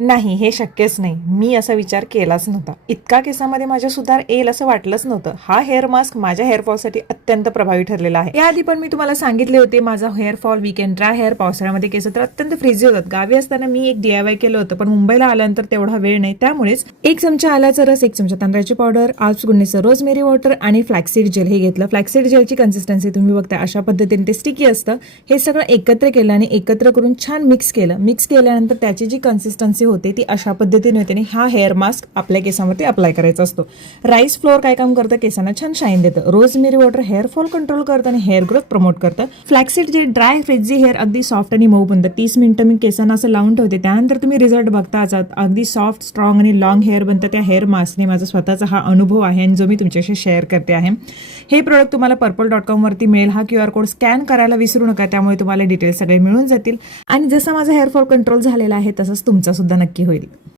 नाही हे शक्यच नाही. मी असा विचार केलाच नव्हता. इतका केसामध्ये माझ्या सुधार येईल असं वाटलंच नव्हतं. हा हेअर मास्क माझ्या हेअरफॉलसाठी अत्यंत प्रभावी ठरलेला आहे. याआधी पण मी तुम्हाला सांगितले होते माझा हेअरफॉल विकेंड ड्राय हेअर पावसाळ्यामध्ये केस तर अत्यंत फ्रिजी होतात. गावी असताना मी एक डीआयवाय केलं होतं पण मुंबईला आल्यानंतर तेवढा वेळ नाही. त्यामुळेच एक चमचा आल्याचा रस एक चमचा तांदळाची पावडर आज गुन्हेचं रोजमेरी वॉटर आणि फ्लॅक्सीड जेल हे घेतलं. फ्लॅक्सीड जेलची कन्सिस्टन्सी तुम्ही बघता अशा पद्धतीने ते स्टिकी असतं. हे सगळं एकत्र केलं आणि एकत्र करून छान मिक्स केलं. मिक्स केल्यानंतर त्याची जी कन्सिस्टन्सी होते ती अशा पद्धतीने होते आणि हा हेअर मास्क आपल्या केसावरती अप्लाय करायचा असतो. राईस फ्लोअर काय काम करतं? केसांना छान शाईन देतं. Rosemary water hair fall control करतं आणि हेअर ग्रोथ प्रमोट करतं. फ्लॅक्सीड जे ड्राय फ्रिजी हेअर अगदी सॉफ्ट आणि मऊ बनतं. तीस मिनिटं मी केसांना असं लावून ठेवते. त्यानंतर तुम्ही रिझल्ट बघताच अगदी सॉफ्ट स्ट्रॉंग आणि लॉंग हेअर बनतं. त्या हेअर मास्कने माझा स्वतःचा हा अनुभव आहे आणि जो मी तुमच्याशी शेअर करते आहे. हे प्रोडक्ट तुम्हाला पर्पल डॉट कॉमवरती मिळेल. हा क्यू आर कोड स्कॅन करायला विसरू नका. त्यामुळे तुम्हाला डिटेल्स सगळे मिळून जातील. आणि जसं माझा हेअरफॉल कंट्रोल झालेला आहे तसंच तुमचा सुद्धा नक्की होईल.